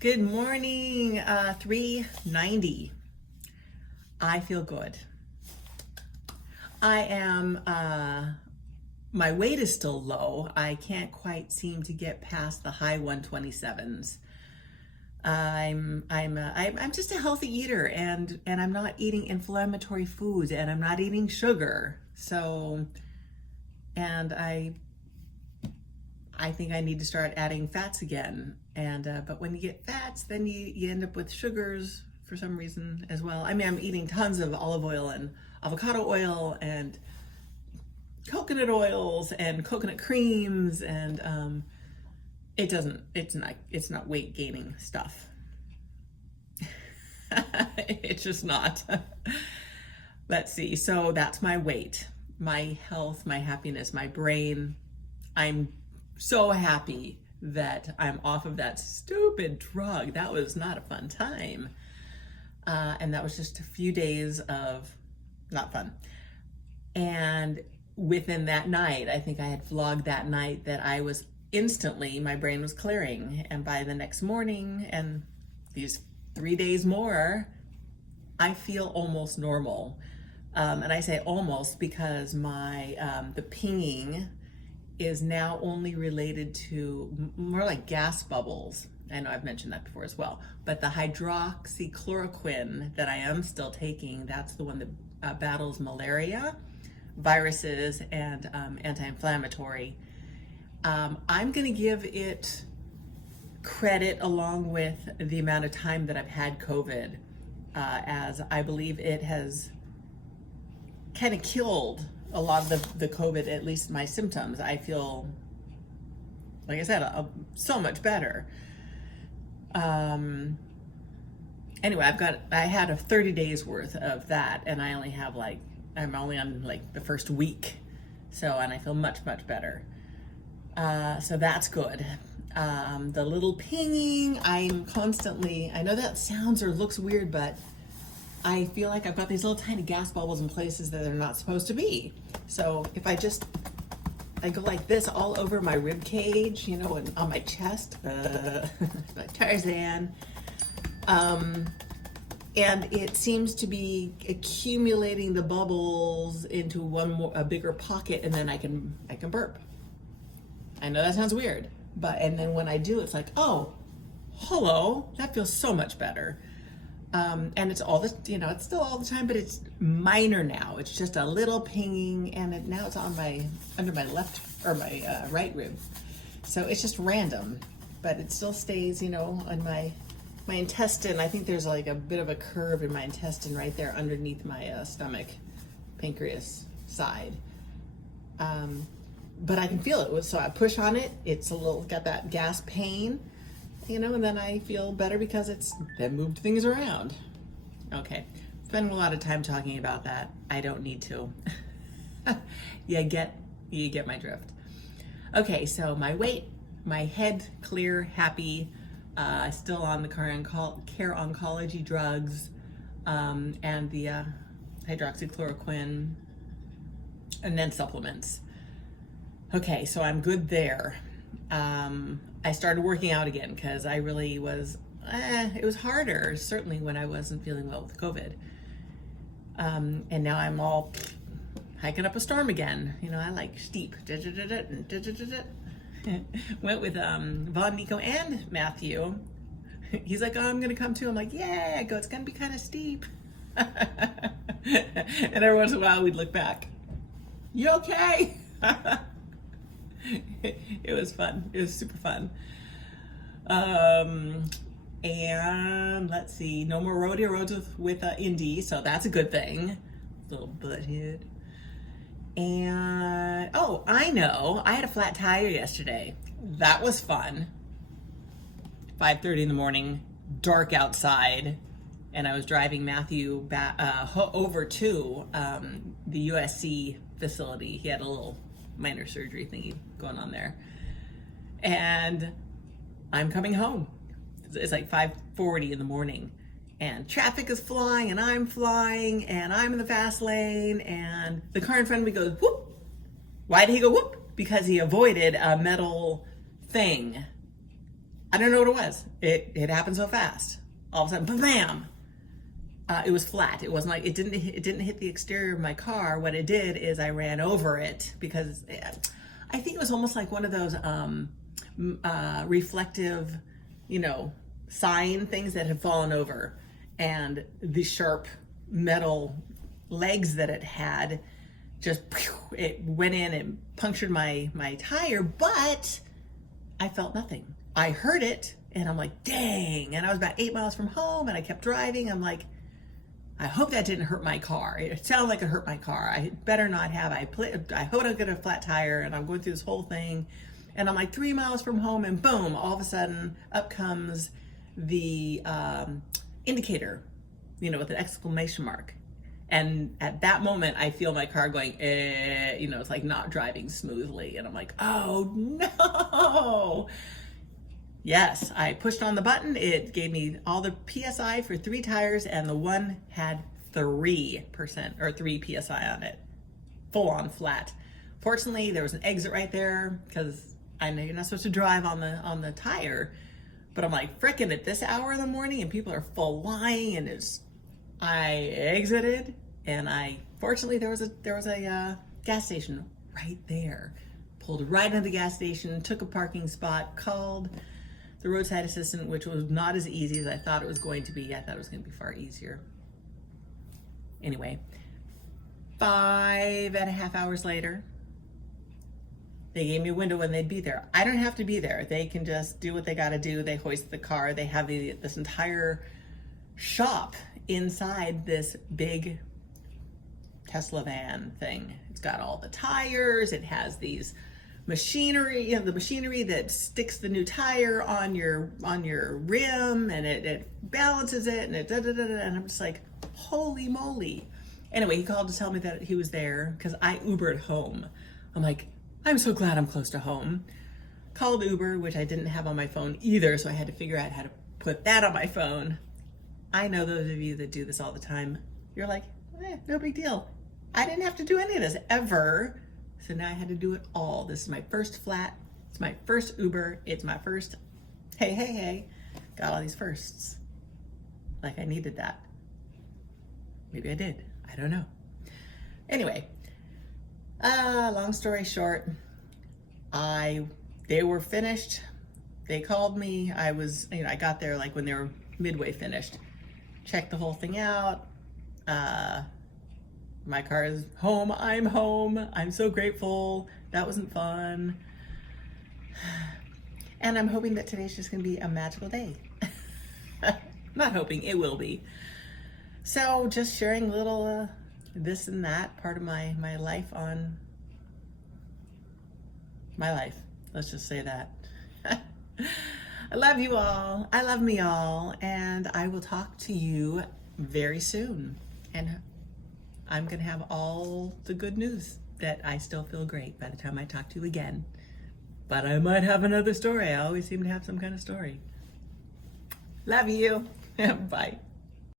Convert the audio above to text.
Good morning, 390. I feel good. I am, my weight is still low. I can't quite seem to get past the high 127s. I'm just a healthy eater, and I'm not eating inflammatory foods, and I'm not eating sugar. So, and I think I need to start adding fats again. But when you get fats, then you end up with sugars for some reason as well. I mean, I'm eating tons of olive oil and avocado oil and coconut oils and coconut creams, and it's not weight gaining stuff. It's just not. Let's see. So that's my weight, my health, my happiness, my brain. I'm so happy that I'm off of that stupid drug. That was not a fun time. And that was just a few days of not fun. And within that night, I think I had vlogged that night that I was instantly, my brain was clearing. And by the next morning and these 3 days more, I feel almost normal. And I say almost because the pinging is now only related to more like gas bubbles. I know I've mentioned that before as well, but the hydroxychloroquine that I am still taking, that's the one that battles malaria, viruses, and anti-inflammatory. I'm gonna give it credit along with the amount of time that I've had COVID, as I believe it has kind of killed a lot of the COVID, at least my symptoms. I feel, like I said, so much better. Anyway, I had a 30 days worth of that, and I only have I'm only on the first week. So, and I feel much, much better. So that's good. The little pinging, I'm constantly, I know that sounds or looks weird, but I feel like I've got these little tiny gas bubbles in places that they're not supposed to be. So if I go like this all over my rib cage, and on my chest, like Tarzan, and it seems to be accumulating the bubbles into a bigger pocket, and then I can burp. I know that sounds weird, and then when I do, it's like, oh, hello, that feels so much better. And it's it's still all the time, but it's minor now. It's just a little pinging, and now it's under my left or my right rib. So it's just random, but it still stays, on my intestine. I think there's like a bit of a curve in my intestine right there underneath my stomach, pancreas side. But I can feel it. So I push on it. It's got that gas pain. And then I feel better because it's then moved things around. Okay, spending a lot of time talking about that. I don't need to. You get my drift. Okay, so my weight, my head clear, happy, still on the care oncology drugs, and the hydroxychloroquine, and then supplements. Okay, so I'm good there. I started working out again because I really was, it was harder, certainly when I wasn't feeling well with COVID. And now I'm all hiking up a storm again. I like steep. Went with Von, Nico, and Matthew. He's like, oh, I'm going to come too. I'm like, yeah. I go, it's going to be kind of steep. And every once in a while we'd look back. You okay? It was fun. It was super fun. And let's see, no more rodeo roads with Indy, so that's a good thing. Little butthead. And oh, I know, I had a flat tire yesterday. That was fun. 5:30 in the morning, dark outside, and I was driving Matthew back over to the USC facility. He had a little minor surgery thingy going on there, and I'm coming home. It's like 5:40 in the morning, and traffic is flying, and I'm flying, and I'm in the fast lane, and the car in front of me goes whoop. Why did he go whoop? Because he avoided a metal thing I don't know what it was. It happened so fast. All of a sudden, bam! It was flat. It wasn't like it didn't hit the exterior of my car. What it did is I ran over it because I think it was almost like one of those reflective, sign things that had fallen over, and the sharp metal legs that it had just it went in and punctured my tire, but I felt nothing. I heard it and I'm like, dang. And I was about 8 miles from home and I kept driving. I'm like, I hope that didn't hurt my car. It sounded like it hurt my car. I better not have. I hope I don't get a flat tire, and I'm going through this whole thing. And I'm like 3 miles from home, and boom, all of a sudden up comes the indicator, with an exclamation mark. And at that moment, I feel my car going, it's like not driving smoothly. And I'm like, oh no. Yes, I pushed on the button. It gave me all the PSI for 3 tires, and the one had 3% or 3 PSI on it. Full on flat. Fortunately, there was an exit right there because I know you're not supposed to drive on the tire. But I'm like, frickin' at this hour in the morning and people are flying, and I exited, and fortunately there was a gas station right there. Pulled right into the gas station, took a parking spot, called the roadside assistant, which was not as easy as I thought it was going to be. I thought it was going to be far easier. Anyway, 5.5 hours later, they gave me a window when they'd be there. I don't have to be there. They can just do what they got to do. They hoist the car. They have this entire shop inside this big Tesla van thing. It's got all the tires. It has these machinery, the machinery that sticks the new tire on your rim, and it balances it, and and I'm just like, holy moly. Anyway, he called to tell me that he was there because I Ubered home. I'm like, I'm so glad I'm close to home. Called Uber, which I didn't have on my phone either, so I had to figure out how to put that on my phone. I know those of you that do this all the time, you're like, no big deal. I didn't have to do any of this ever. So now I had to do it all. This is my first flat. It's my first Uber. It's my first, hey. Got all these firsts. Like I needed that. Maybe I did. I don't know. Anyway, long story short, they were finished. They called me. I got there like when they were midway finished. Checked the whole thing out. My car is home. I'm home. I'm so grateful. That wasn't fun. And I'm hoping that today's just going to be a magical day. Not hoping, it will be. So just sharing a little this and that part of my life on my life. Let's just say that. I love you all. I love me all. And I will talk to you very soon. And I'm going to have all the good news that I still feel great by the time I talk to you again. But I might have another story. I always seem to have some kind of story. Love you. Bye.